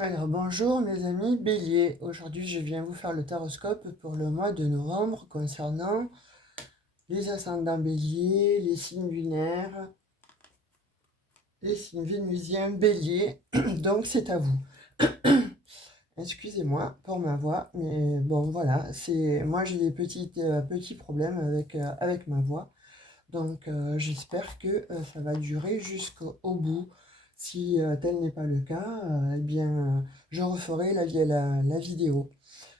Alors bonjour mes amis Bélier, aujourd'hui je viens vous faire le taroscope pour le mois de novembre concernant les ascendants Bélier, les signes lunaires, les signes vénusiens Bélier, donc c'est à vous. Excusez-moi pour ma voix, mais bon voilà, c'est moi j'ai des petits problèmes avec ma voix, donc j'espère que ça va durer jusqu'au bout. Si tel n'est pas le cas, eh bien je referai la vidéo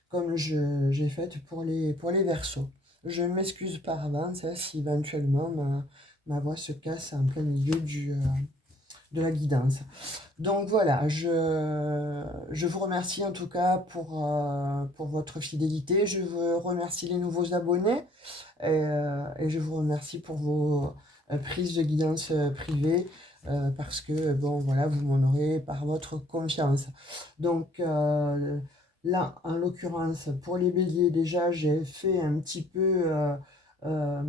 comme j'ai fait pour les Verseaux. Je m'excuse par avance hein, si éventuellement ma voix se casse en plein milieu de la guidance. Donc voilà, je vous remercie en tout cas pour votre fidélité. Je vous remercie les nouveaux abonnés et je vous remercie pour vos prises de guidance privée. Parce que bon voilà vous m'honorez par votre confiance donc là en l'occurrence pour les béliers déjà j'ai fait un petit peu euh,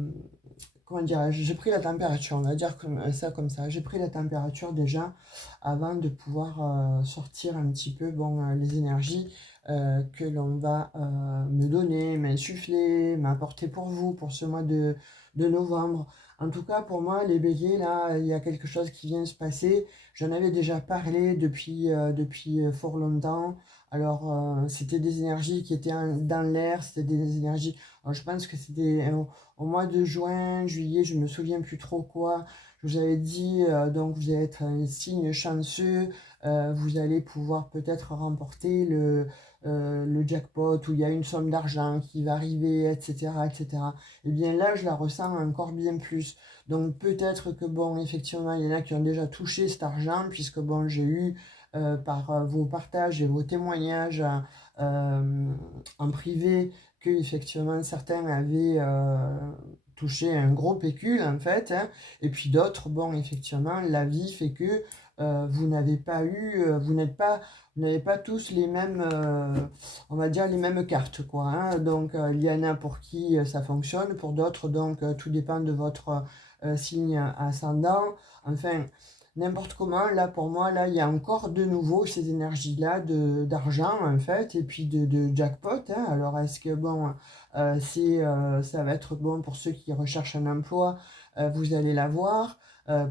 comment dire, j'ai pris la température, on va dire comme ça. J'ai pris la température déjà avant de pouvoir sortir un petit peu bon, les énergies que l'on va me donner, m'insuffler, m'apporter pour vous, pour ce mois de novembre. En tout cas, pour moi, les béliers, là, il y a quelque chose qui vient se passer. J'en avais déjà parlé depuis fort longtemps. Alors, c'était des énergies qui étaient dans l'air, c'était des énergies. Alors, je pense que c'était au mois de juin, juillet, je me souviens plus trop quoi. Je vous avais dit, donc vous allez être un signe chanceux, vous allez pouvoir peut-être remporter le jackpot où il y a une somme d'argent qui va arriver, etc., etc. Et bien là, je la ressens encore bien plus. Donc peut-être que bon, effectivement, il y en a qui ont déjà touché cet argent, puisque bon, j'ai eu par vos partages et vos témoignages en privé que effectivement certains avaient touché un gros pécule en fait, hein, et puis d'autres, bon, effectivement, la vie fait que vous n'avez pas eu, vous n'avez pas tous les mêmes, on va dire les mêmes cartes, quoi. Hein. Donc il y en a pour qui ça fonctionne, pour d'autres, donc tout dépend de votre signe ascendant. Enfin, n'importe comment, là pour moi, là il y a encore de nouveau ces énergies-là d'argent en fait, et puis de jackpot. Hein. Alors est-ce que bon, ça va être bon pour ceux qui recherchent un emploi, vous allez l'avoir.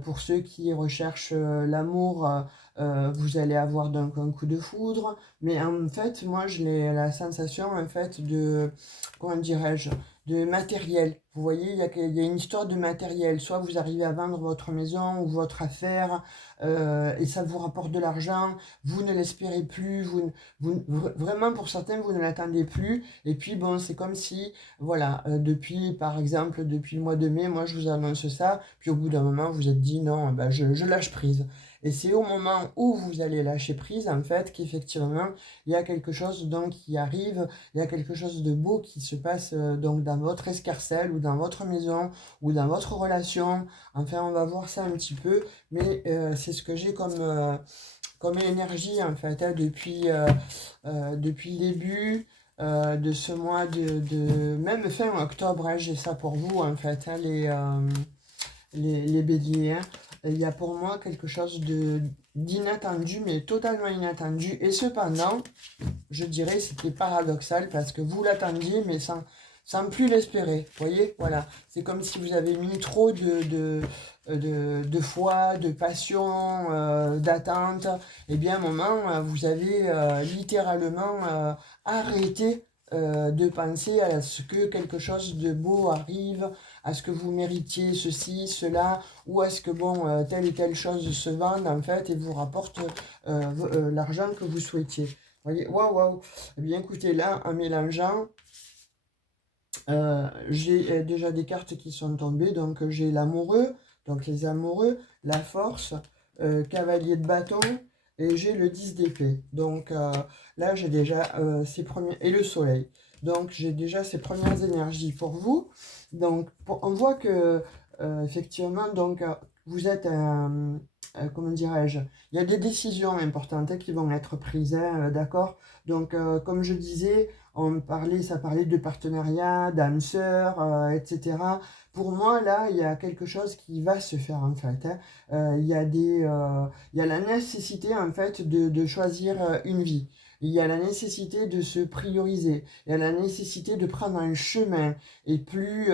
Pour ceux qui recherchent l'amour, vous allez avoir donc un coup de foudre. Mais en fait, moi, j'ai la sensation en fait comment dirais-je, de matériel. Vous voyez, il y a une histoire de matériel. Soit vous arrivez à vendre votre maison ou votre affaire et ça vous rapporte de l'argent. Vous ne l'espérez plus. Vraiment, pour certains, vous ne l'attendez plus. Et puis, bon, c'est comme si, voilà, depuis, par exemple, depuis le mois de mai, moi, je vous annonce ça. Puis au bout d'un moment, vous êtes dit, non, ben, je lâche prise. Et c'est au moment où vous allez lâcher prise, en fait, qu'effectivement, il y a quelque chose donc qui arrive, il y a quelque chose de beau qui se passe donc dans votre escarcelle ou dans votre maison ou dans votre relation. Enfin, on va voir ça un petit peu, mais c'est ce que j'ai comme énergie en fait hein, depuis le début de ce mois même fin octobre, hein, j'ai ça pour vous en fait, hein, les béliers. Hein. Il y a pour moi quelque chose d'inattendu, mais totalement inattendu. Et cependant, je dirais c'était paradoxal parce que vous l'attendiez, mais sans plus l'espérer. Vous voyez, voilà. C'est comme si vous avez mis trop de foi, de passion, d'attente. Et bien, à un moment, vous avez littéralement arrêté de penser à ce que quelque chose de beau arrive, à ce que vous méritiez ceci, cela, ou à ce que bon, telle et telle chose se vende en fait et vous rapporte l'argent que vous souhaitiez. Vous voyez, waouh, waouh. Eh bien, écoutez, là, en mélangeant, j'ai déjà des cartes qui sont tombées. Donc, j'ai l'amoureux, donc les amoureux, la force, cavalier de bâton, et j'ai le 10 d'épée. Donc, là, j'ai déjà ces premiers... Et le soleil. Donc, j'ai déjà ces premières énergies pour vous. Donc, on voit que, effectivement, donc, vous êtes comment dirais-je? Il y a des décisions importantes, qui vont être prises, hein, d'accord? Donc, comme je disais, ça parlait de partenariat, d'âme sœur, et cetera. Pour moi, là, il y a quelque chose qui va se faire, en fait, hein. Il y a la nécessité, en fait, de choisir, une vie. Il y a la nécessité de se prioriser. Il y a la nécessité de prendre un chemin et plus,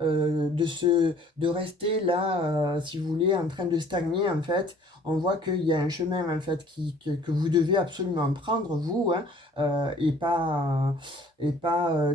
de rester là, si vous voulez, en train de stagner, en fait. On voit qu'il y a un chemin, en fait, que vous devez absolument prendre, vous, hein, et pas,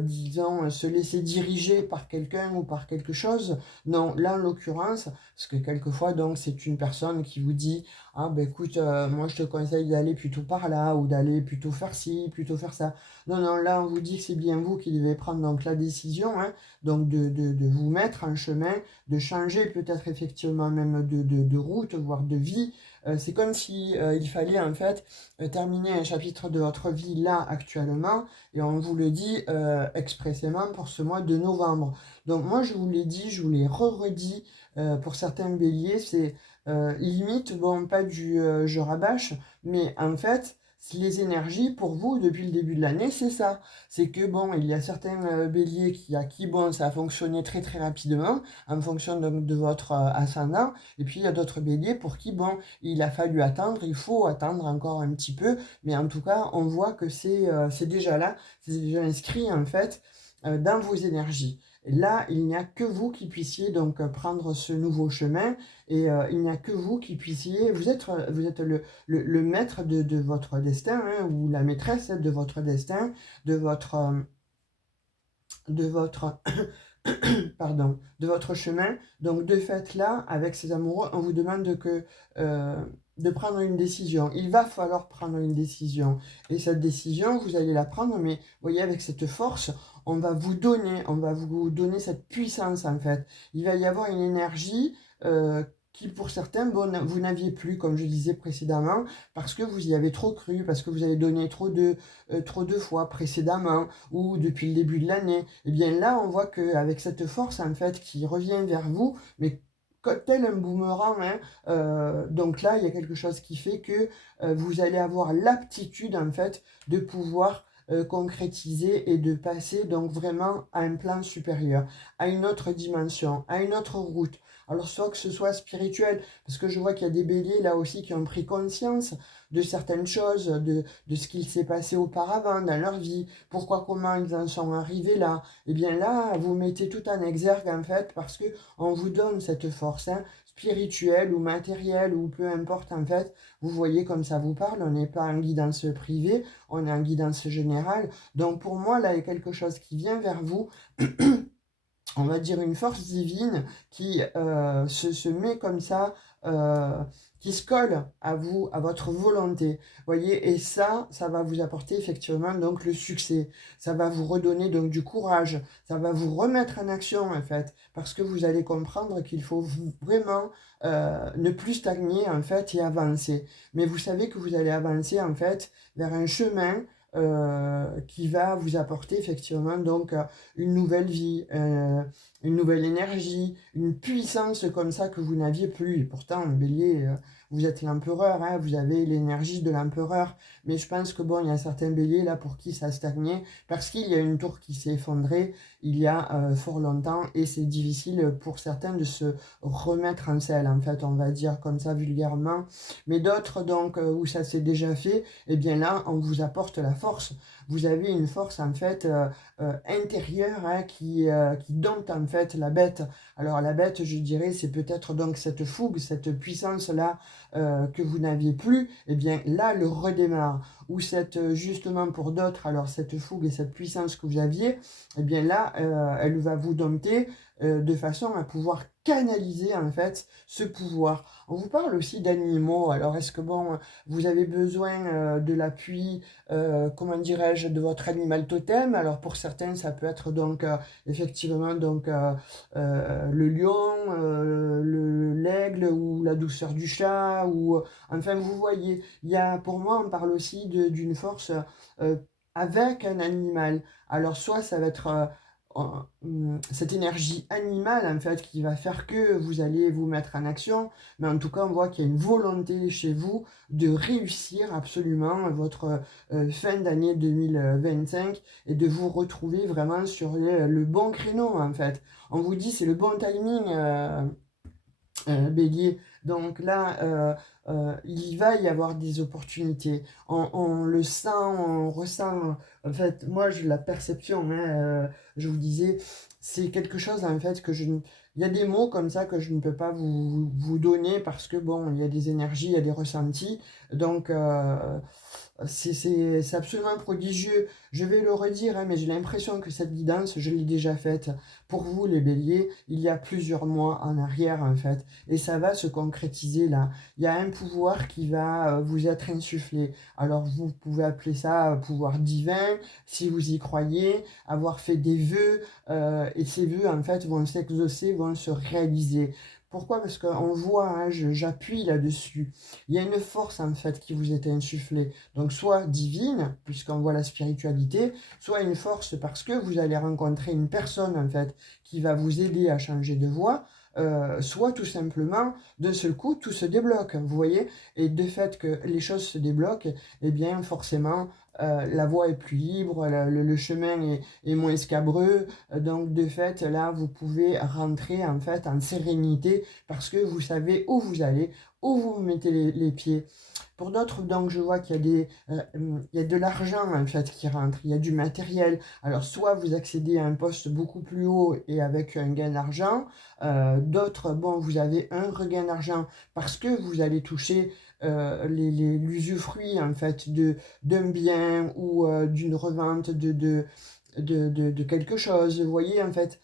disons, se laisser diriger par quelqu'un ou par quelque chose. Non, là, en l'occurrence, parce que quelquefois, donc, c'est une personne qui vous dit, ah, ben écoute, moi, je te conseille d'aller plutôt par là, ou d'aller plutôt faire ci, plutôt faire ça. Non, non, là, on vous dit que c'est bien vous qui devez prendre donc la décision, hein, donc de vous mettre en chemin, de changer peut-être effectivement même de route, voire de vie. C'est comme si il fallait en fait terminer un chapitre de votre vie là actuellement, et on vous le dit expressément pour ce mois de novembre. Donc moi je vous l'ai dit, je vous l'ai redit, pour certains béliers, c'est limite, bon, pas du je rabâche, mais en fait, les énergies pour vous depuis le début de l'année, c'est ça. C'est que bon, il y a certains béliers à qui bon, ça a fonctionné très très rapidement en fonction donc de votre ascendant, et puis il y a d'autres béliers pour qui bon, il a fallu attendre, il faut attendre encore un petit peu, mais en tout cas, on voit que c'est déjà là, c'est déjà inscrit en fait dans vos énergies. Et là, il n'y a que vous qui puissiez donc prendre ce nouveau chemin, et il n'y a que vous qui puissiez, vous êtes le maître de votre destin, hein, ou la maîtresse de votre destin, de votre, de votre, pardon, de votre chemin. Donc de fait là, avec ces amoureux, on vous demande euh, de prendre une décision. Il va falloir prendre une décision. Et cette décision, vous allez la prendre, mais vous voyez, avec cette force, on va vous donner cette puissance en fait. Il va y avoir une énergie qui pour certains, bon, vous n'aviez plus, comme je disais précédemment, parce que vous y avez trop cru, parce que vous avez donné trop de fois précédemment, ou depuis le début de l'année. Et bien là, on voit qu'avec cette force, en fait, qui revient vers vous, mais tel un boomerang, hein, donc là, il y a quelque chose qui fait que vous allez avoir l'aptitude, en fait, de pouvoir concrétiser et de passer donc vraiment à un plan supérieur, à une autre dimension, à une autre route. Alors soit que ce soit spirituel, parce que je vois qu'il y a des béliers là aussi qui ont pris conscience de certaines choses, de ce qu'il s'est passé auparavant dans leur vie, pourquoi, comment ils en sont arrivés là. Et bien là, vous mettez tout en exergue en fait, parce que on vous donne cette force, hein, spirituelle ou matérielle ou peu importe en fait. Vous voyez comme ça vous parle, on n'est pas en guidance privée, on est en guidance générale. Donc pour moi, là, il y a quelque chose qui vient vers vous, on va dire une force divine qui se met comme ça, euh, qui se colle à vous, à votre volonté. Voyez, et ça va vous apporter effectivement donc le succès. Ça va vous redonner donc du courage. Ça va vous remettre en action en fait, parce que vous allez comprendre qu'il faut vraiment ne plus stagner en fait et avancer. Mais vous savez que vous allez avancer en fait vers un chemin qui va vous apporter effectivement donc une nouvelle vie, une nouvelle énergie, une puissance comme ça que vous n'aviez plus. Et pourtant, le bélier, vous êtes l'empereur, hein, vous avez l'énergie de l'empereur. Mais je pense que bon, il y a certains béliers là pour qui ça a stagné, parce qu'il y a une tour qui s'est effondrée il y a fort longtemps, et c'est difficile pour certains de se remettre en selle, en fait, on va dire comme ça vulgairement. Mais d'autres, donc, où ça s'est déjà fait, et bien là, on vous apporte la force. Vous avez une force, en fait, intérieure, hein, qui dompte, en fait, la bête. Alors, la bête, je dirais, c'est peut-être donc cette fougue, cette puissance-là que vous n'aviez plus. Et bien là, le redémarre. Ou cette, justement, pour d'autres, alors, cette fougue et cette puissance que vous aviez, et bien là, elle va vous dompter de façon à pouvoir canaliser en fait ce pouvoir. On vous parle aussi d'animaux. Alors est-ce que bon, vous avez besoin de l'appui, comment dirais-je, de votre animal totem? Alors pour certains, ça peut être donc effectivement donc le lion, l'aigle, ou la douceur du chat, ou enfin vous voyez, il y a, pour moi, on parle aussi d'une force euh, avec un animal. Alors soit ça va être cette énergie animale en fait qui va faire que vous allez vous mettre en action, mais en tout cas on voit qu'il y a une volonté chez vous de réussir absolument votre fin d'année 2025 et de vous retrouver vraiment sur le bon créneau en fait. On vous dit c'est le bon timing, Bélier. Donc là, il va y avoir des opportunités. On le sent, on ressent. En fait, moi, j'ai la perception, hein, je vous disais, c'est quelque chose en fait que je ne... Il y a des mots comme ça que je ne peux pas vous donner parce que bon, il y a des énergies, il y a des ressentis. Donc, c'est absolument prodigieux. Je vais le redire, hein, mais j'ai l'impression que cette guidance, je l'ai déjà faite pour vous, les béliers, il y a plusieurs mois en arrière, en fait. Et ça va se concrétiser là. Il y a un pouvoir qui va vous être insufflé. Alors, vous pouvez appeler ça pouvoir divin, si vous y croyez, avoir fait des vœux, et ces vœux, en fait, vont s'exaucer, vont se réaliser. Pourquoi? Parce qu'on voit, hein, j'appuie là-dessus. Il y a une force en fait qui vous est insufflée. Donc soit divine, puisqu'on voit la spiritualité, soit une force parce que vous allez rencontrer une personne en fait qui va vous aider à changer de voie, soit tout simplement, d'un seul coup, tout se débloque, vous voyez. Et de fait que les choses se débloquent, eh bien forcément, la voie est plus libre, le chemin est moins scabreux, donc de fait, là, vous pouvez rentrer en fait en sérénité parce que vous savez où vous allez, où vous mettez les pieds. Pour d'autres, donc, je vois qu'il y a il y a de l'argent en fait qui rentre, il y a du matériel. Alors, soit vous accédez à un poste beaucoup plus haut et avec un gain d'argent, d'autres, bon, vous avez un regain d'argent parce que vous allez toucher l'usufruit en fait d'un bien ou d'une revente de quelque chose. Vous voyez, en fait,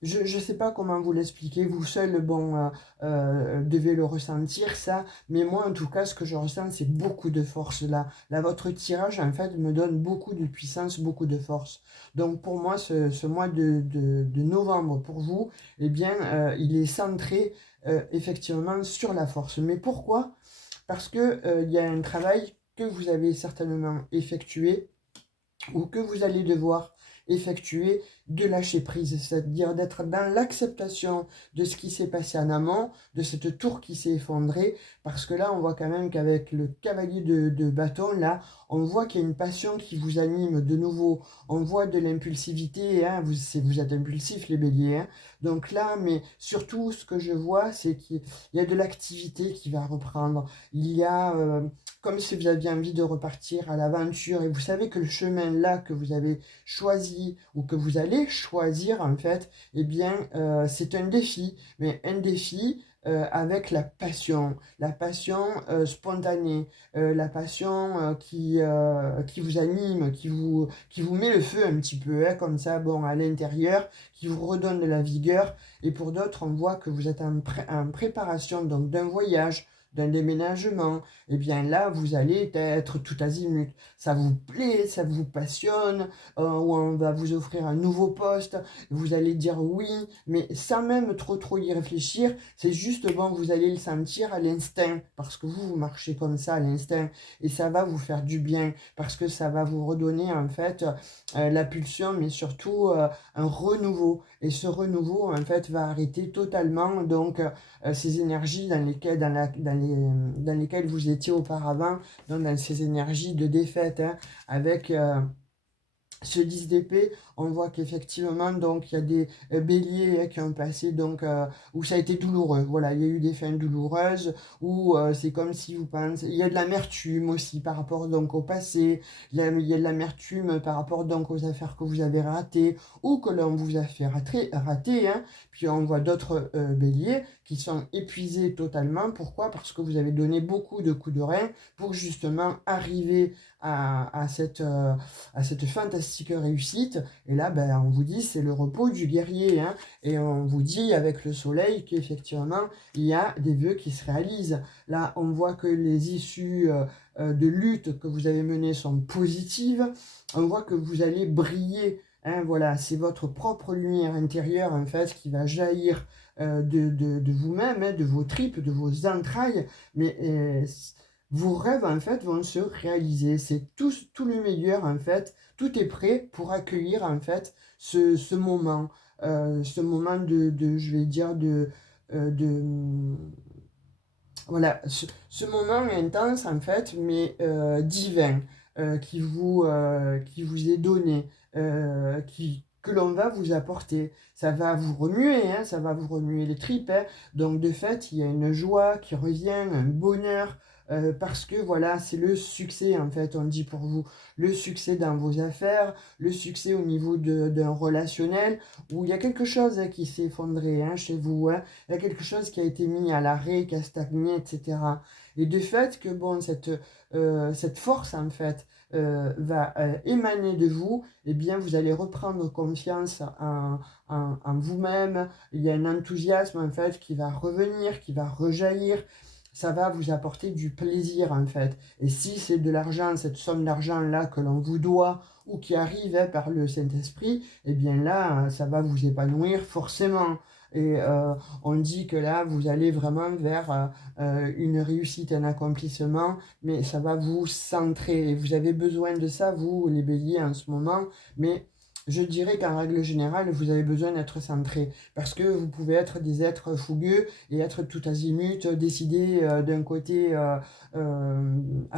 je ne sais pas comment vous l'expliquer, vous seul, bon, devez le ressentir, ça, mais moi, en tout cas, ce que je ressens, c'est beaucoup de force, là. Là, votre tirage, en fait, me donne beaucoup de puissance, beaucoup de force. Donc, pour moi, ce mois de novembre, pour vous, eh bien, il est centré, effectivement, sur la force. Mais pourquoi? Parce que, il y a un travail que vous avez certainement effectué, ou que vous allez devoir effectuer de lâcher prise, c'est-à-dire d'être dans l'acceptation de ce qui s'est passé en amont, de cette tour qui s'est effondrée, parce que là, on voit quand même qu'avec le cavalier de bâton, là, on voit qu'il y a une passion qui vous anime de nouveau, on voit de l'impulsivité, hein, vous êtes impulsif les béliers, hein, donc là, mais surtout, ce que je vois, c'est qu'il y a de l'activité qui va reprendre, il y a... comme si vous aviez envie de repartir à l'aventure et vous savez que le chemin là que vous avez choisi ou que vous allez choisir en fait, eh bien c'est un défi, mais un défi avec la passion spontanée, la passion qui vous anime, qui vous met le feu un petit peu, hein, comme ça, bon, à l'intérieur, qui vous redonne de la vigueur. Et pour d'autres, on voit que vous êtes en préparation donc d'un voyage, d'un déménagement, eh bien là, vous allez être tout azimut. Ça vous plaît, ça vous passionne, ou on va vous offrir un nouveau poste, vous allez dire oui, mais sans même trop y réfléchir, c'est juste bon, vous allez le sentir à l'instinct, parce que vous marchez comme ça à l'instinct, et ça va vous faire du bien, parce que ça va vous redonner en fait la pulsion, mais surtout un renouveau. Et ce renouveau, en fait, va arrêter totalement donc ces énergies dans lesquelles vous étiez auparavant, donc dans ces énergies de défaite, hein, avec ce 10 d'épée, on voit qu'effectivement, donc, il y a des béliers qui ont passé, donc, où ça a été douloureux. Voilà, il y a eu des fins douloureuses, où c'est comme si vous pensez... Il y a de l'amertume aussi par rapport, donc, au passé. Il y a de l'amertume par rapport, donc, aux affaires que vous avez ratées, ou que l'on vous a fait rater, hein. Puis on voit d'autres béliers qui sont épuisés totalement. Pourquoi? Parce que vous avez donné beaucoup de coups de rein pour justement arriver à cette fantastique réussite. Et là, ben, on vous dit, c'est le repos du guerrier, hein. Et on vous dit avec le soleil qu'effectivement, il y a des vœux qui se réalisent. Là, on voit que les issues de lutte que vous avez menées sont positives. On voit que vous allez briller. Hein, voilà, c'est votre propre lumière intérieure, en fait, qui va jaillir de vous-même, hein, de vos tripes, de vos entrailles. Mais vos rêves, en fait, vont se réaliser. C'est tout le meilleur, en fait. Tout est prêt pour accueillir, en fait, ce moment. Ce moment je vais dire, voilà, ce moment intense, en fait, mais divin, qui vous est donné, que l'on va vous apporter. Ça va vous remuer, hein, ça va vous remuer les tripes, hein. Donc, de fait, il y a une joie qui revient, un bonheur, parce que, voilà, c'est le succès, en fait, on dit pour vous. Le succès dans vos affaires, le succès au niveau d'un relationnel, où il y a quelque chose, hein, qui s'est effondré, hein, chez vous, hein. Il y a quelque chose qui a été mis à l'arrêt, qui a stagné, etc. Et de fait que bon, cette force, en fait, va émaner de vous, eh bien, vous allez reprendre confiance en vous-même. Il y a un enthousiasme, en fait, qui va revenir, qui va rejaillir. Ça va vous apporter du plaisir, en fait. Et si c'est de l'argent, cette somme d'argent-là que l'on vous doit ou qui arrive, hein, par le Saint-Esprit, eh bien là, ça va vous épanouir forcément. Et on dit que là, vous allez vraiment vers une réussite, un accomplissement, mais ça va vous centrer. Et vous avez besoin de ça, vous, les béliers, en ce moment. Mais je dirais qu'en règle générale, vous avez besoin d'être centré. Parce que vous pouvez être des êtres fougueux et être tout azimut, décider d'un côté à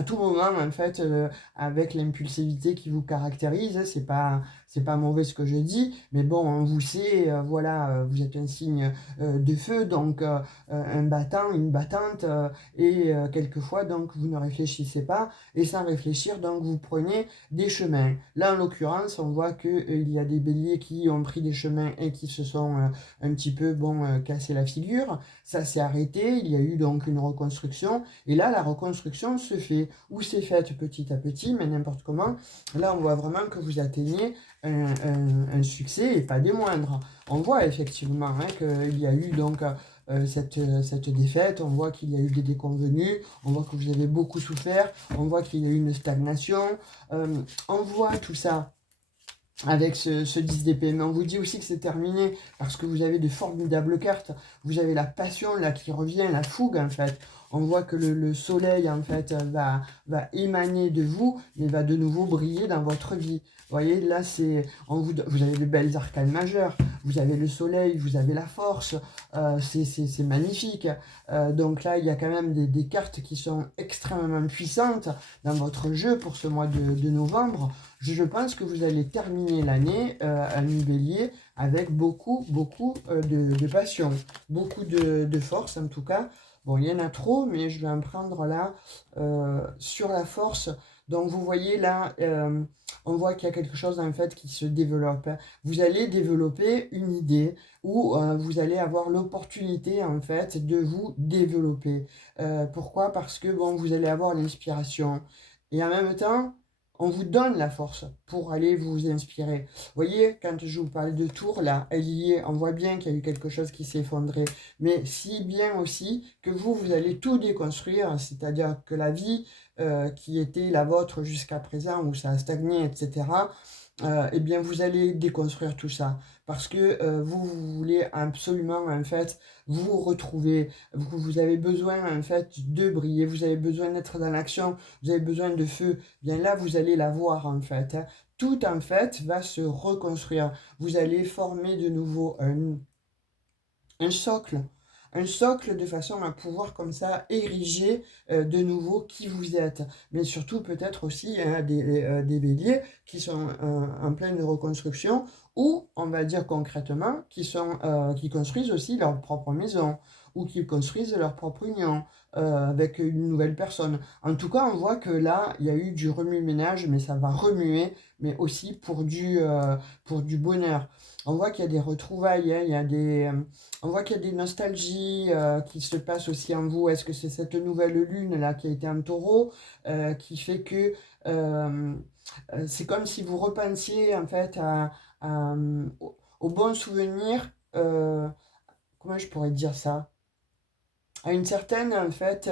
tout moment, en fait, avec l'impulsivité qui vous caractérise. C'est pas mauvais ce que je dis, mais bon, on vous sait, voilà, vous êtes un signe de feu, donc un battant, une battante, et quelquefois, donc, vous ne réfléchissez pas, et sans réfléchir, donc, vous prenez des chemins. Là, en l'occurrence, on voit qu'il y a des béliers qui ont pris des chemins et qui se sont un petit peu, bon, cassé la figure. Ça s'est arrêté, il y a eu donc une reconstruction, et là, la reconstruction se fait, ou c'est faite petit à petit, mais n'importe comment. Là, on voit vraiment que vous atteignez un succès et pas des moindres. On voit effectivement, hein, qu'il y a eu donc cette défaite, on voit qu'il y a eu des déconvenus, on voit que vous avez beaucoup souffert, on voit qu'il y a eu une stagnation, on voit tout ça avec ce 10 d'épée. Mais on vous dit aussi que c'est terminé parce que vous avez de formidables cartes. Vous avez la passion là qui revient, la fougue en fait. On voit que le soleil en fait va émaner de vous, mais va de nouveau briller dans votre vie. Vous voyez, là vous avez de belles arcanes majeures. Vous avez le soleil, vous avez la force. C'est magnifique. Donc là, il y a quand même des cartes qui sont extrêmement puissantes dans votre jeu pour ce mois de novembre. Je pense que vous allez terminer l'année à Bélier avec beaucoup, beaucoup de passion, beaucoup de force en tout cas. Bon, il y en a trop, mais je vais en prendre là sur la force. Donc vous voyez là, on voit qu'il y a quelque chose en fait qui se développe, hein. Vous allez développer une idée où vous allez avoir l'opportunité en fait de vous développer. Pourquoi? Parce que bon, vous allez avoir l'inspiration. Et en même temps, on vous donne la force pour aller vous inspirer. Vous voyez, quand je vous parle de tour, là, elle y est, on voit bien qu'il y a eu quelque chose qui s'est effondré. Mais si bien aussi que vous allez tout déconstruire, c'est-à-dire que la vie qui était la vôtre jusqu'à présent, où ça a stagné, etc., eh bien, vous allez déconstruire tout ça. Parce que vous voulez absolument, en fait, vous retrouver. Vous avez besoin, en fait, de briller. Vous avez besoin d'être dans l'action. Vous avez besoin de feu. Bien là, vous allez l'avoir, en fait, hein. Tout, en fait, va se reconstruire. Vous allez former de nouveau un socle. Un socle de façon à pouvoir comme ça ériger de nouveau qui vous êtes. Mais surtout peut-être aussi hein, des béliers qui sont en pleine reconstruction ou on va dire concrètement qui construisent aussi leur propre maison ou qui construisent leur propre union avec une nouvelle personne. En tout cas, on voit que là, il y a eu du remue-ménage, mais ça va remuer, mais aussi pour du bonheur. On voit qu'il y a des retrouvailles, hein, on voit qu'il y a des nostalgies qui se passent aussi en vous. Est-ce que c'est cette nouvelle lune là qui a été en taureau qui fait que euh, c'est comme si vous repensiez en fait au bon souvenir, comment je pourrais dire ça? à une certaine, en fait,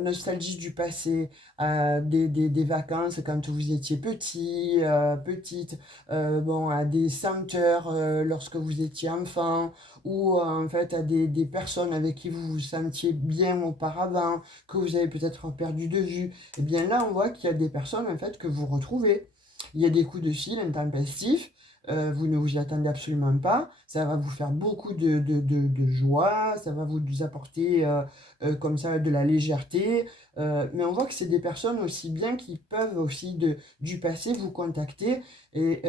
nostalgie du passé, à des vacances quand vous étiez petit, petite, bon, à des senteurs, lorsque vous étiez enfant, ou en fait à des personnes avec qui vous vous sentiez bien auparavant, que vous avez peut-être perdu de vue. Et bien là, on voit qu'il y a des personnes, en fait, que vous retrouvez. Il y a des coups de fil intempestifs, vous ne vous y attendez absolument pas, ça va vous faire beaucoup de joie, ça va vous apporter comme ça de la légèreté, mais on voit que c'est des personnes aussi bien qui peuvent aussi du passé vous contacter, et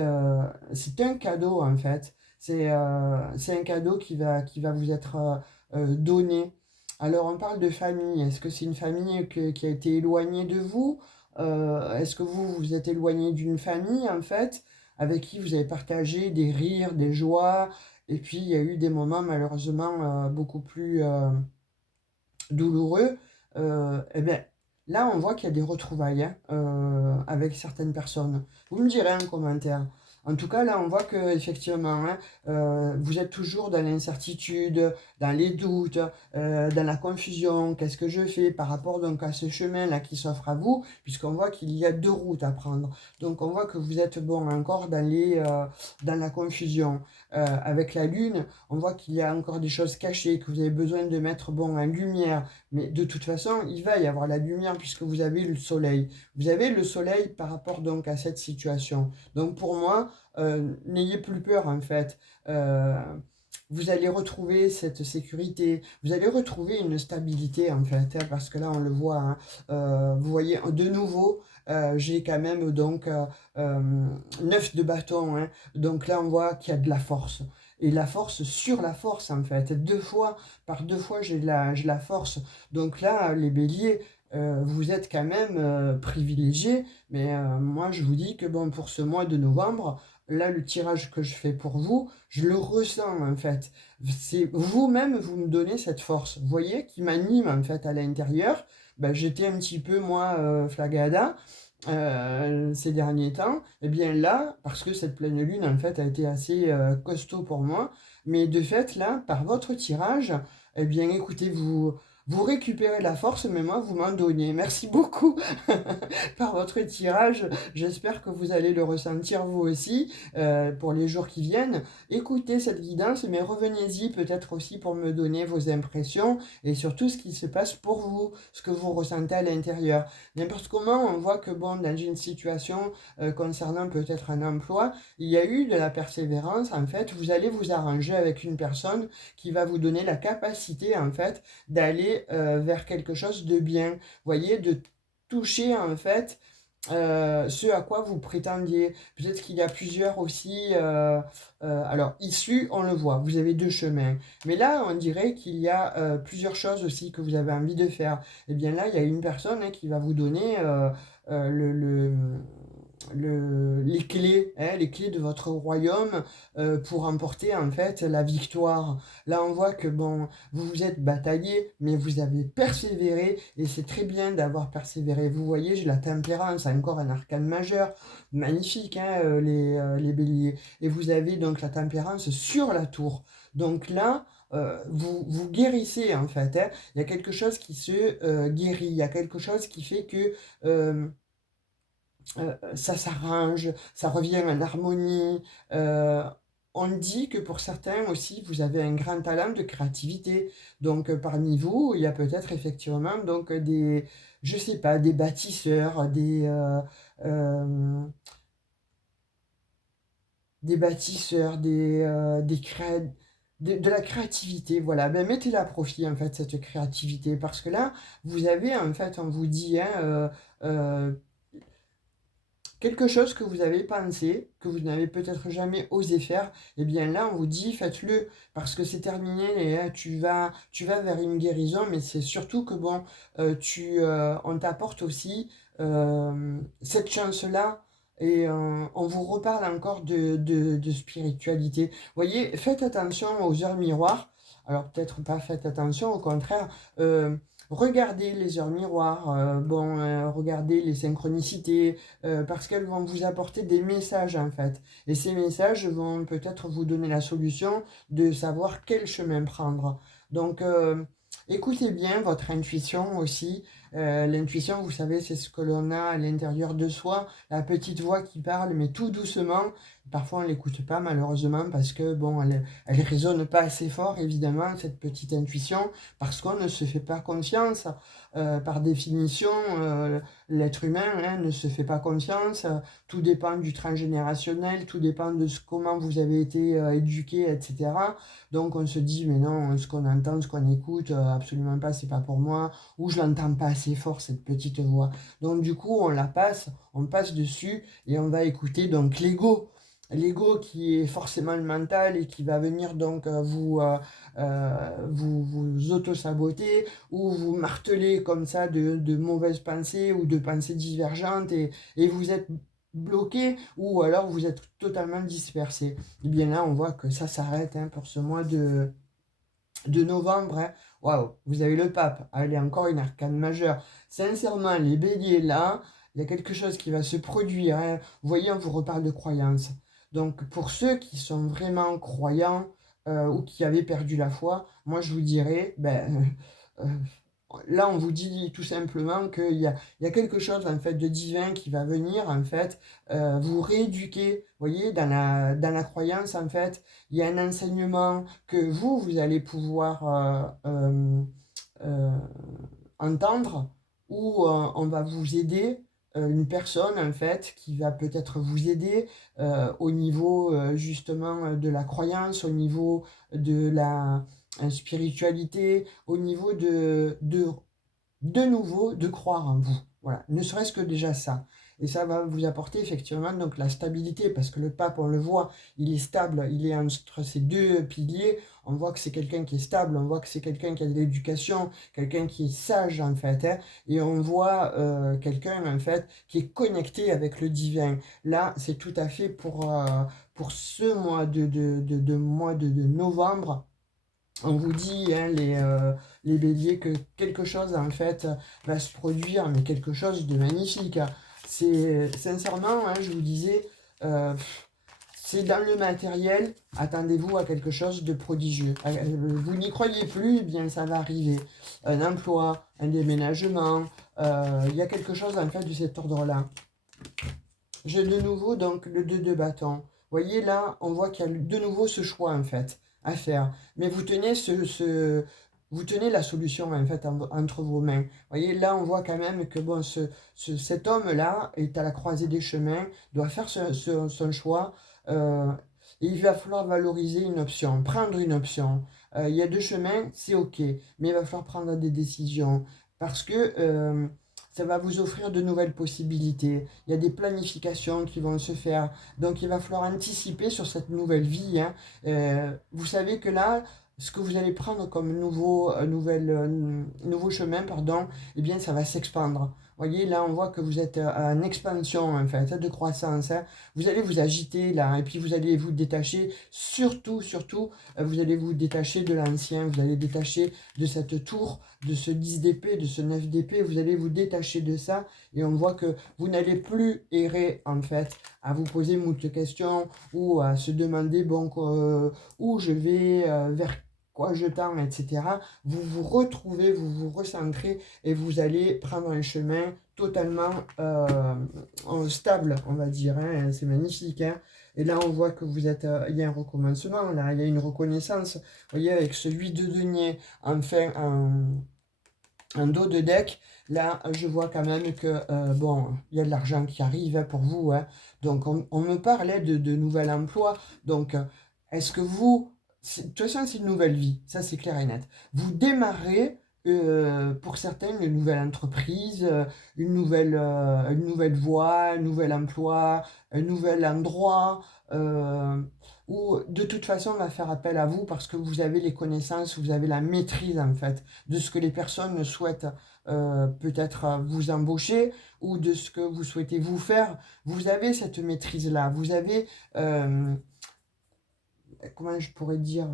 c'est un cadeau en fait, c'est un cadeau qui va vous être donné. Alors on parle de famille, est-ce que c'est une famille qui a été éloignée de vous? Est-ce que vous vous êtes éloigné d'une famille en fait, avec qui vous avez partagé des rires, des joies, et puis il y a eu des moments malheureusement beaucoup plus douloureux, et bien là on voit qu'il y a des retrouvailles hein, avec certaines personnes. Vous me direz en commentaire. En tout cas, là, on voit que effectivement, hein, vous êtes toujours dans l'incertitude, dans les doutes, dans la confusion. Qu'est-ce que je fais par rapport donc à ce chemin-là qui s'offre à vous, puisqu'on voit qu'il y a deux routes à prendre. Donc, on voit que vous êtes bon encore dans la confusion. Avec la lune, on voit qu'il y a encore des choses cachées, que vous avez besoin de mettre bon en lumière, mais de toute façon, il va y avoir la lumière puisque vous avez le soleil. Vous avez le soleil par rapport donc à cette situation. Donc pour moi, n'ayez plus peur en fait. Euh, Vous allez retrouver cette sécurité, vous allez retrouver une stabilité en fait, hein, parce que là on le voit, hein, vous voyez de nouveau, j'ai quand même donc 9 de bâton, hein, donc là on voit qu'il y a de la force. Et la force sur la force en fait, par deux fois j'ai la force. Donc là les béliers, vous êtes quand même privilégiés, mais moi je vous dis que bon pour ce mois de novembre, là le tirage que je fais pour vous, je le ressens en fait. C'est vous-même, vous me donnez cette force, vous voyez, qui m'anime en fait à l'intérieur. Ben, j'étais un petit peu moi flagada ces derniers temps. Et bien là, parce que cette pleine lune en fait a été assez costaud pour moi, mais de fait là, par votre tirage, eh bien écoutez, vous récupérez la force, mais moi vous m'en donnez. Merci beaucoup par votre tirage. J'espère que vous allez le ressentir vous aussi pour les jours qui viennent. Écoutez cette guidance, mais revenez-y peut-être aussi pour me donner vos impressions et surtout ce qui se passe pour vous, ce que vous ressentez à l'intérieur. N'importe comment, on voit que bon, dans une situation concernant peut-être un emploi, il y a eu de la persévérance. En fait, vous allez vous arranger avec une personne qui va vous donner la capacité en fait d'aller vers quelque chose de bien. Vous voyez, de toucher en fait ce à quoi vous prétendiez. Peut-être qu'il y a plusieurs aussi. Alors, issus, on le voit, vous avez deux chemins. Mais là, on dirait qu'il y a plusieurs choses aussi que vous avez envie de faire. Et bien là, il y a une personne hein, qui va vous donner euh, le, le, les clés de votre royaume pour emporter en fait la victoire. Là, on voit que bon, vous vous êtes bataillé, mais vous avez persévéré et c'est très bien d'avoir persévéré. Vous voyez, j'ai la tempérance, encore un arcane majeur, magnifique, hein, les béliers. Et vous avez donc la tempérance sur la tour. Donc là, vous guérissez en fait. Hein. Il y a quelque chose qui se guérit, il y a quelque chose qui fait que ça s'arrange, ça revient en harmonie. Euh, on dit que pour certains aussi, vous avez un grand talent de créativité. Donc parmi vous, il y a peut-être effectivement donc je sais pas, des bâtisseurs, euh, des bâtisseurs, de la créativité. Voilà, ben, mettez-la à profit en fait cette créativité parce que là, vous avez en fait, on vous dit, hein, euh, quelque chose que vous avez pensé, que vous n'avez peut-être jamais osé faire, eh bien là, on vous dit, faites-le, parce que c'est terminé, et là, tu vas vers une guérison, mais c'est surtout que, bon, on t'apporte aussi cette chance-là, et on vous reparle encore de spiritualité. Vous voyez, faites attention aux heures miroirs, alors peut-être pas faites attention, au contraire, regardez les heures miroirs, bon, regardez les synchronicités, parce qu'elles vont vous apporter des messages en fait. Et ces messages vont peut-être vous donner la solution de savoir quel chemin prendre. Donc, Écoutez bien votre intuition aussi. L'intuition, vous savez, c'est ce que l'on a à l'intérieur de soi, la petite voix qui parle, mais tout doucement. Parfois, on ne l'écoute pas, malheureusement, parce que, bon, elle résonne pas assez fort, évidemment, cette petite intuition, parce qu'on ne se fait pas confiance. Par définition, l'être humain, hein, ne se fait pas confiance. Tout dépend du transgénérationnel, tout dépend de comment vous avez été éduqué, etc. Donc on se dit, mais non, ce qu'on entend, ce qu'on écoute, absolument pas, c'est pas pour moi, ou je l'entends pas assez fort, cette petite voix. Donc du coup, on passe dessus et on va écouter donc l'ego. L'ego qui est forcément le mental et qui va venir donc vous auto-saboter ou vous marteler comme ça de mauvaises pensées ou de pensées divergentes et vous êtes bloqué ou alors vous êtes totalement dispersé. Et bien là, on voit que ça s'arrête hein, pour ce mois de novembre. Hein. Waouh, vous avez le pape. Allez, encore une arcane majeure. Sincèrement, les béliers là, il y a quelque chose qui va se produire. Hein. Vous voyez, on vous reparle de croyance. Donc, pour ceux qui sont vraiment croyants ou qui avaient perdu la foi, moi je vous dirais, euh, là, on vous dit tout simplement qu'il y a quelque chose en fait de divin qui va venir en fait vous rééduquer. Vous voyez, dans la croyance en fait, il y a un enseignement que vous allez pouvoir euh, entendre où on va vous aider. Une personne en fait qui va peut-être vous aider au niveau justement de la croyance, au niveau de la spiritualité, au niveau de nouveau de croire en vous. Voilà, ne serait-ce que déjà ça. Et ça va vous apporter effectivement donc la stabilité, parce que le pape, on le voit, il est stable, il est entre ces deux piliers. On voit que c'est quelqu'un qui est stable, on voit que c'est quelqu'un qui a de l'éducation, quelqu'un qui est sage en fait, hein, et on voit quelqu'un en fait qui est connecté avec le divin. Là, c'est tout à fait pour ce mois de novembre. On vous dit, hein, les béliers, que quelque chose en fait va se produire, mais quelque chose de magnifique. Hein. C'est sincèrement, hein, je vous disais, euh, c'est dans le matériel, attendez-vous à quelque chose de prodigieux. Vous n'y croyez plus, eh bien ça va arriver. Un emploi, un déménagement, il y a quelque chose en fait de cet ordre-là. J'ai de nouveau donc le 2 de bâton. Vous voyez là, on voit qu'il y a de nouveau ce choix en fait à faire. Mais vous tenez vous tenez la solution en fait entre vos mains. Vous voyez là, on voit quand même que bon, cet homme-là est à la croisée des chemins, doit faire son choix. Et il va falloir valoriser une option, prendre une option. Il y a deux chemins, c'est ok, mais il va falloir prendre des décisions parce que ça va vous offrir de nouvelles possibilités. Il y a des planifications qui vont se faire. Donc il va falloir anticiper sur cette nouvelle vie. Hein. Vous savez que là, ce que vous allez prendre comme nouveau chemin, pardon, eh bien ça va s'expandre. Vous voyez, là, on voit que vous êtes en expansion, en fait, de croissance. Hein. Vous allez vous agiter, là, et puis vous allez vous détacher, surtout, vous allez vous détacher de l'ancien, vous allez détacher de cette tour, de ce 10 d'épée, de ce 9 d'épée, vous allez vous détacher de ça, et on voit que vous n'allez plus errer, en fait, à vous poser moult questions, ou à se demander, bon, où je vais, vers quoi je tends, etc. Vous vous retrouvez, vous vous recentrez, et vous allez prendre un chemin totalement stable, on va dire. Hein. C'est magnifique. Hein. Et là, on voit que vous êtes, il y a un recommencement, là, il y a une reconnaissance. Vous voyez, avec ce 8 de denier, enfin, un dos de deck, là, je vois quand même que, bon, il y a de l'argent qui arrive hein, pour vous. Hein. Donc, on me parlait de nouvel emploi. Donc, est-ce que vous... De toute façon, c'est une nouvelle vie. Ça, c'est clair et net. Vous démarrez, pour certains, une nouvelle entreprise, une nouvelle voie, un nouvel emploi, un nouvel endroit. Où, de toute façon, on va faire appel à vous parce que vous avez les connaissances, vous avez la maîtrise, en fait de ce que les personnes souhaitent peut-être vous embaucher ou de ce que vous souhaitez vous faire. Vous avez cette maîtrise-là. Vous avez, comment je pourrais dire,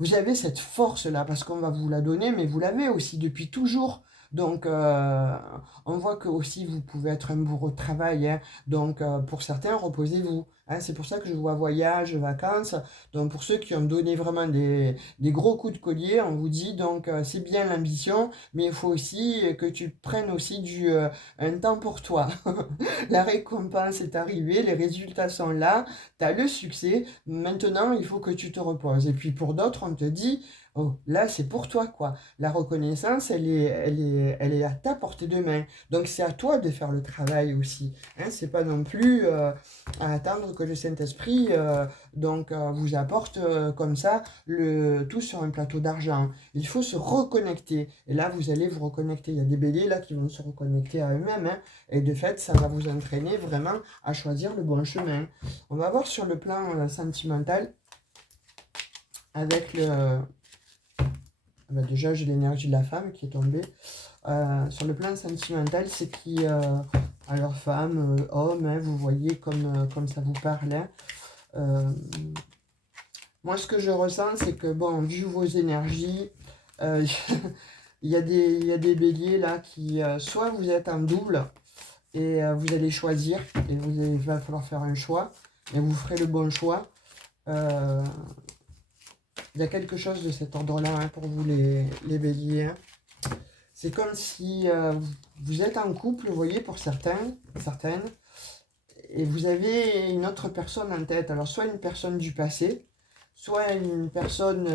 vous avez cette force-là parce qu'on va vous la donner, mais vous l'avez aussi depuis toujours. Donc, on voit que aussi vous pouvez être un bourreau de travail, hein. Donc, pour certains, reposez-vous, hein. C'est pour ça que je vois voyage, vacances. Donc, pour ceux qui ont donné vraiment des gros coups de collier, on vous dit, donc, c'est bien l'ambition, mais il faut aussi que tu prennes aussi un temps pour toi. La récompense est arrivée, les résultats sont là, tu as le succès, maintenant il faut que tu te reposes. Et puis pour d'autres, on te dit, oh, là c'est pour toi quoi. La reconnaissance, elle est à ta portée de main. Donc c'est à toi de faire le travail aussi. Hein, c'est pas non plus à attendre que le Saint-Esprit vous apporte comme ça tout sur un plateau d'argent. Il faut se reconnecter. Et là, vous allez vous reconnecter. Il y a des béliers là qui vont se reconnecter à eux-mêmes, hein. Et de fait, ça va vous entraîner vraiment à choisir le bon chemin. On va voir sur le plan sentimental avec le... déjà, j'ai l'énergie de la femme qui est tombée. Sur le plan sentimental, c'est qui... alors, femme, homme, hein, vous voyez comme ça vous parle. Hein. Moi, ce que je ressens, c'est que, bon, vu vos énergies, il y a des béliers là qui... soit vous êtes en double, et vous allez choisir, et il va falloir faire un choix, et vous ferez le bon choix. Il y a quelque chose de cet ordre-là, hein, pour vous les béliers. Hein. C'est comme si vous êtes en couple, vous voyez, pour certaines, et vous avez une autre personne en tête. Alors, soit une personne du passé, soit une personne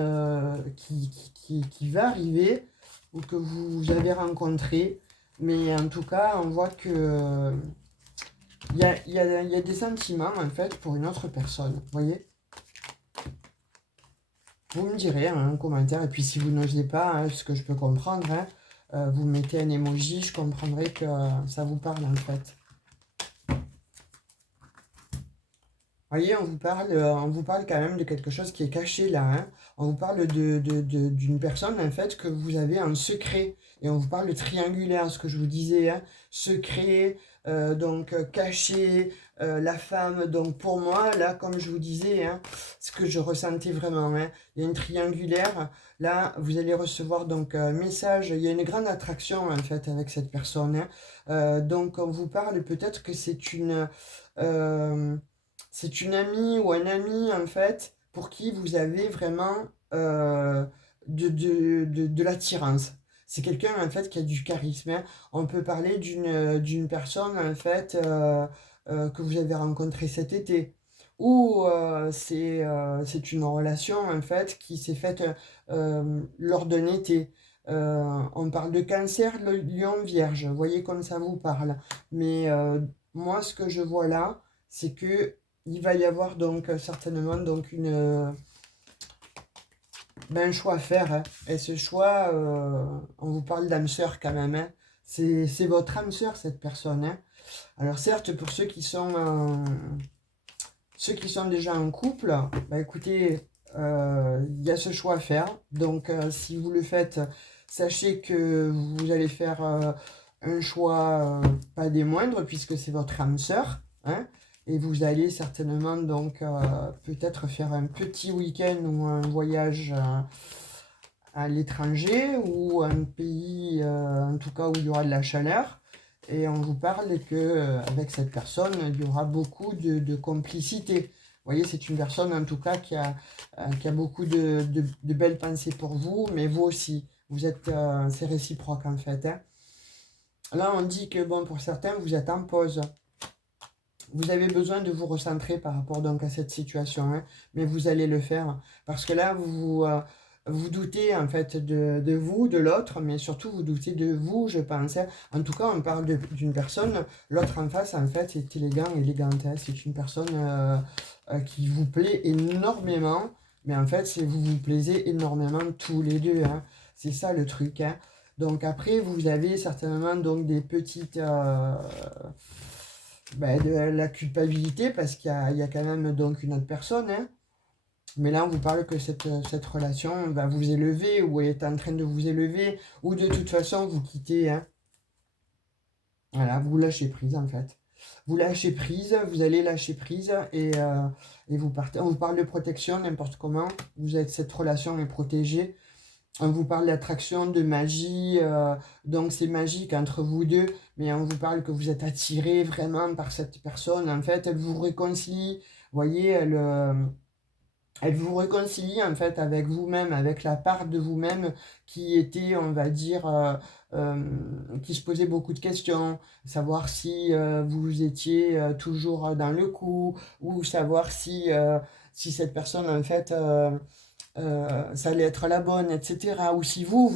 qui va arriver, ou que vous avez rencontré. Mais en tout cas, on voit que il y a des sentiments, en fait, pour une autre personne. Vous voyez? Vous me direz, hein, en commentaire. Et puis, si vous n'osez pas, hein, ce que je peux comprendre, hein, vous mettez un emoji, je comprendrai que ça vous parle, en fait. Vous voyez, on vous parle quand même de quelque chose qui est caché là. Hein. On vous parle d'une personne en fait que vous avez en secret. Et on vous parle de triangulaire, ce que je vous disais. Hein. Secret, caché, la femme. Donc pour moi, là, comme je vous disais, hein, ce que je ressentais vraiment. Hein, il y a une triangulaire. Là, vous allez recevoir donc un message. Il y a une grande attraction en fait avec cette personne. Hein. Donc on vous parle peut-être que c'est une amie ou un ami, en fait, pour qui vous avez vraiment de l'attirance. C'est quelqu'un, en fait, qui a du charisme. Hein. On peut parler d'une personne, en fait, que vous avez rencontrée cet été. Ou c'est une relation, en fait, qui s'est faite lors d'un été. On parle de cancer, lion, vierge. Vous voyez comme ça vous parle. Mais moi, ce que je vois là, c'est que il va y avoir donc certainement donc un choix à faire. Hein. Et ce choix, on vous parle d'âme sœur quand même. Hein. C'est votre âme sœur, cette personne. Hein. Alors certes, pour ceux qui sont déjà en couple, bah écoutez, il y a ce choix à faire. Donc si vous le faites, sachez que vous allez faire un choix pas des moindres, puisque c'est votre âme sœur. Hein, et vous allez certainement donc peut-être faire un petit week-end ou un voyage à l'étranger ou un pays en tout cas où il y aura de la chaleur. Et on vous parle que avec cette personne, il y aura beaucoup de complicité. Vous voyez, c'est une personne en tout cas qui a beaucoup de belles pensées pour vous, mais vous aussi. Vous êtes, c'est réciproque en fait. Hein. Là, on dit que bon, pour certains, vous êtes en pause. Vous avez besoin de vous recentrer par rapport donc à cette situation, hein, mais vous allez le faire parce que là, vous doutez en fait de vous, de l'autre, mais surtout vous doutez de vous, je pense. Hein. En tout cas, on parle d'une personne, l'autre en face, en fait, est élégante. Hein. C'est une personne qui vous plaît énormément, mais en fait, c'est vous vous plaisez énormément tous les deux. Hein. C'est ça le truc. Hein. Donc après, vous avez certainement donc des petites... de la culpabilité parce il y a quand même donc une autre personne. Hein. Mais là, on vous parle que cette relation va vous élever ou est en train de vous élever ou de toute façon vous quittez. Hein. Voilà, vous lâchez prise en fait. Vous lâchez prise, vous allez lâcher prise et vous partez. On vous parle de protection n'importe comment. Vous êtes, cette relation est protégée. On vous parle d'attraction, de magie, donc c'est magique entre vous deux, mais on vous parle que vous êtes attiré vraiment par cette personne. En fait, elle vous réconcilie, vous voyez, elle vous réconcilie en fait avec vous-même, avec la part de vous-même qui était, on va dire, qui se posait beaucoup de questions, savoir si vous étiez toujours dans le coup, ou savoir si cette personne en fait ça allait être la bonne, etc. Ou si vous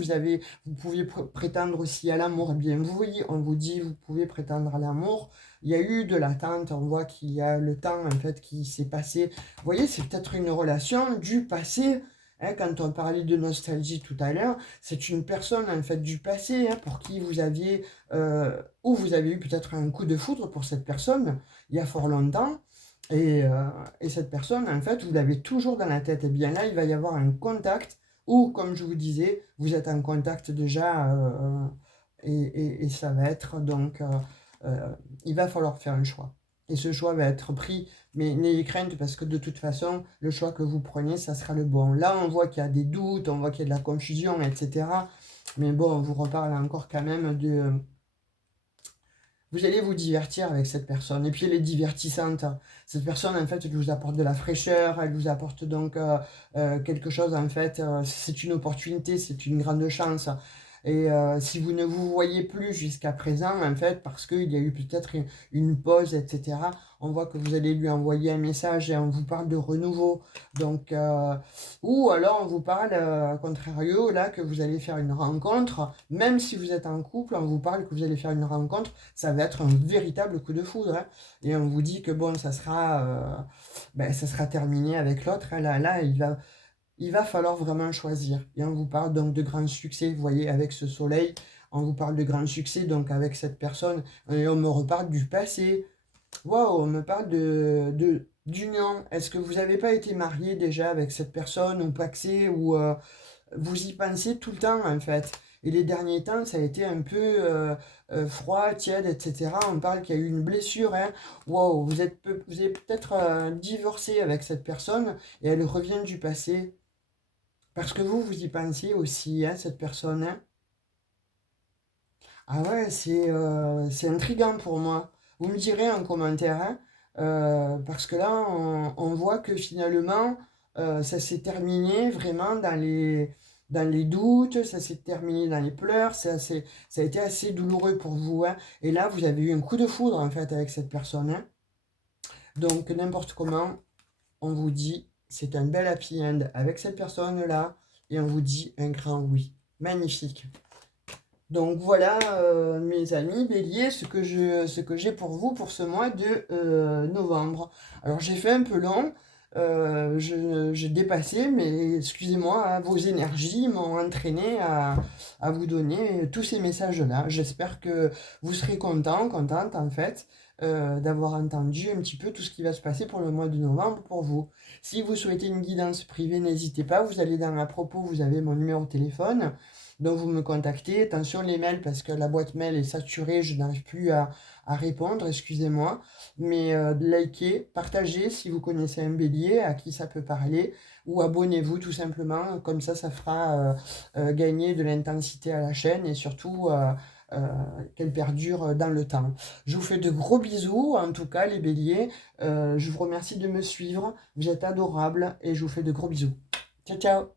pouviez prétendre aussi à l'amour, eh bien oui, on vous dit, vous pouvez prétendre à l'amour. Il y a eu de l'attente, on voit qu'il y a le temps en fait qui s'est passé. Vous voyez, c'est peut-être une relation du passé. Hein, quand on parlait de nostalgie tout à l'heure, c'est une personne en fait du passé, hein, pour qui vous aviez, ou vous avez eu peut-être un coup de foudre pour cette personne il y a fort longtemps. Et, euh, et cette personne, en fait, vous l'avez toujours dans la tête. Et bien là, il va y avoir un contact où, comme je vous disais, vous êtes en contact déjà et ça va être donc, euh, il va falloir faire un choix. Et ce choix va être pris, mais n'ayez crainte parce que de toute façon, le choix que vous preniez, ça sera le bon. Là, on voit qu'il y a des doutes, on voit qu'il y a de la confusion, etc. Mais bon, on vous reparle encore quand même de, vous allez vous divertir avec cette personne. Et puis elle est divertissante. Cette personne, en fait, elle vous apporte de la fraîcheur, elle vous apporte donc quelque chose, en fait, c'est une opportunité, c'est une grande chance. Et si vous ne vous voyez plus jusqu'à présent, en fait, parce qu'il y a eu peut-être une pause, etc., on voit que vous allez lui envoyer un message et on vous parle de renouveau. Donc, ou alors on vous parle, à contrario, là, que vous allez faire une rencontre, même si vous êtes en couple, on vous parle que vous allez faire une rencontre, ça va être un véritable coup de foudre. Hein. Et on vous dit que bon, ça sera terminé avec l'autre. Hein. Là, il va falloir vraiment choisir. Et on vous parle donc de grands succès. Vous voyez, avec ce soleil, on vous parle de grands succès, donc avec cette personne. Et on me reparle du passé. Waouh, on me parle d'union. Est-ce que vous n'avez pas été marié déjà avec cette personne ou paxé ou vous y pensez tout le temps en fait. Et les derniers temps, ça a été un peu froid, tiède, etc. On parle qu'il y a eu une blessure. Hein. Wow, vous avez peut-être divorcé avec cette personne et elle revient du passé. Parce que vous y pensez aussi, hein, cette personne. Hein. Ah ouais, c'est intriguant pour moi. Vous me direz en commentaire, hein, parce que là, on voit que finalement, ça s'est terminé vraiment dans les doutes, ça s'est terminé dans les pleurs, ça a été assez douloureux pour vous. Hein. Et là, vous avez eu un coup de foudre, en fait, avec cette personne. Hein. Donc, n'importe comment, on vous dit, c'est un bel happy end avec cette personne-là, et on vous dit un grand oui. Magnifique. Donc voilà, mes amis bélier, ce que j'ai pour vous pour ce mois de novembre. Alors j'ai fait un peu long, j'ai dépassé, mais excusez-moi, hein, vos énergies m'ont entraîné à vous donner tous ces messages-là. J'espère que vous serez content, contente en fait, d'avoir entendu un petit peu tout ce qui va se passer pour le mois de novembre pour vous. Si vous souhaitez une guidance privée, n'hésitez pas, vous allez dans la propos, vous avez mon numéro de téléphone. Donc vous me contactez. Attention les mails parce que la boîte mail est saturée, je n'arrive plus à répondre, excusez-moi. Mais likez, partagez si vous connaissez un bélier à qui ça peut parler, ou abonnez-vous tout simplement, comme ça fera gagner de l'intensité à la chaîne et surtout euh, qu'elle perdure dans le temps. Je vous fais de gros bisous, en tout cas les béliers. Je vous remercie de me suivre, vous êtes adorables et je vous fais de gros bisous. Ciao ciao.